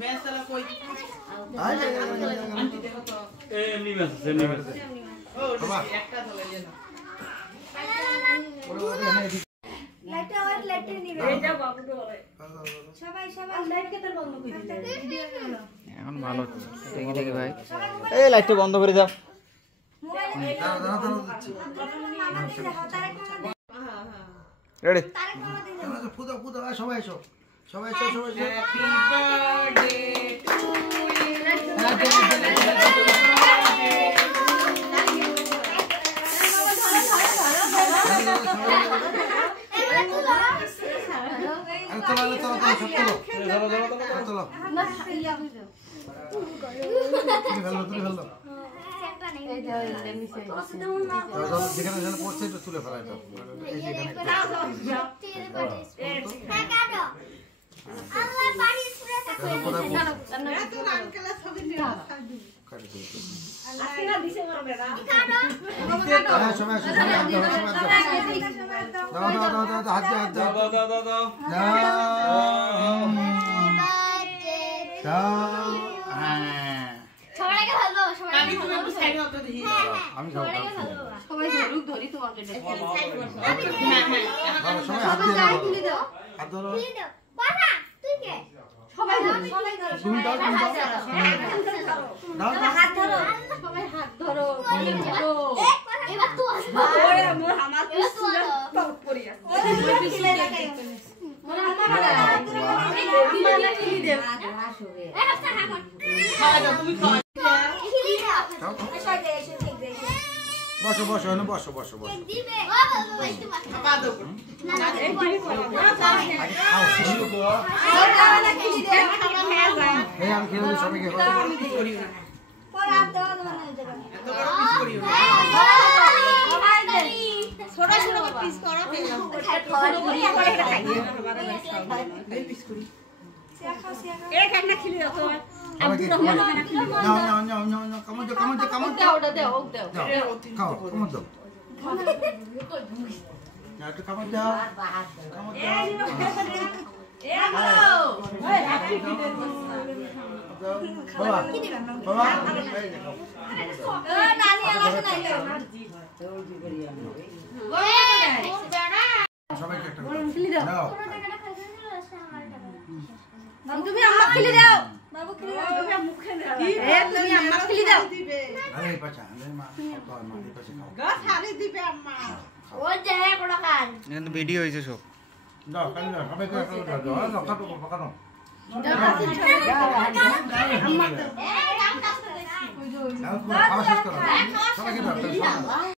মেসালা কই আরে আন্টি দেখো তো এমনি ম্যাচ এমনি ম্যাচ ও একটা ধরে যেন লাইটটা আর লাইটটা নিবে এইটা বাবু ধরে সবাই সবাই লাইট কে তোর বন্ধ করে দে ভিডিও করো এখন ভালো দেখি দেখি ভাই এই লাইটটা বন্ধ করে দাও মোবাইল রেডি তারে কোন দিন ফুদা ফুদা সবাই এসো সবাই এসো সবাই এসো হ্যাপি বার্থডে টু যেখানে পড়ছে তুলে ফেলা আমি তুমি একটু সাইড হতে দিই আমি খাবো সবাই ধরুক ধরি তোমাকে সবাই হাত দিয়ে দাও হাত ধরো সবাই ধরো সবাই ধরো তুমি দাও তুমি দাও দাও হাত ধরো সবাই হাত ধরো এবার তো ওই আমার পাউট পড়ি আছে ওই পিছলে লাগাই মনে আমার দিমালা খেলি দে এই হাত হাত খাওয়া দাও তুমি খাওয়া খেলি দাও এসে দে এসে ঠিক দে বসো বসো না বসো বসো বসো দিবে ও বাবা একটু খাওয়া দাও না এই দিবে আগে খাও শেষ করো না খেলি দে খাওয়া হয়ে যায় এই আমি খেয়ে দিই সবাইকে কিছু করি না পর আর দাও মানে জায়গা এত বড় কিছু করি না ছোট ছোট পিস করা পেলাম খাওয়া করি আবার এটা খাই এক একটা খেলি দাও তো সবাইকে নাও নাও নাও নাও নাও কামড় দাও কামড় দাও কামড় দাও ওটা দাও ও দাও খাও কামড় দাও না একটু কামড় দাও কামড় দাও বাবা বাবা এই দেখো নানি আলাদা নাই সবাইকে একটা দাও বাবু তুমি আম্মা খেলি দাও বাবু খেলি দাও মুখে দাও এ তুমি আম্মা খেলি দাও আরে পাছা আরে মা খাও মা এই পাশে খাও গাছ হারি দিবে আম্মা ও যে কোড়া খান এখন ভিডিও হইছে সব দাও কাল দাও সবাইকে একটা দাও দাও কাটো কাটো আম্মা এ কাম কাজ করে খাওয়া শেষ করো সবাইকে দাও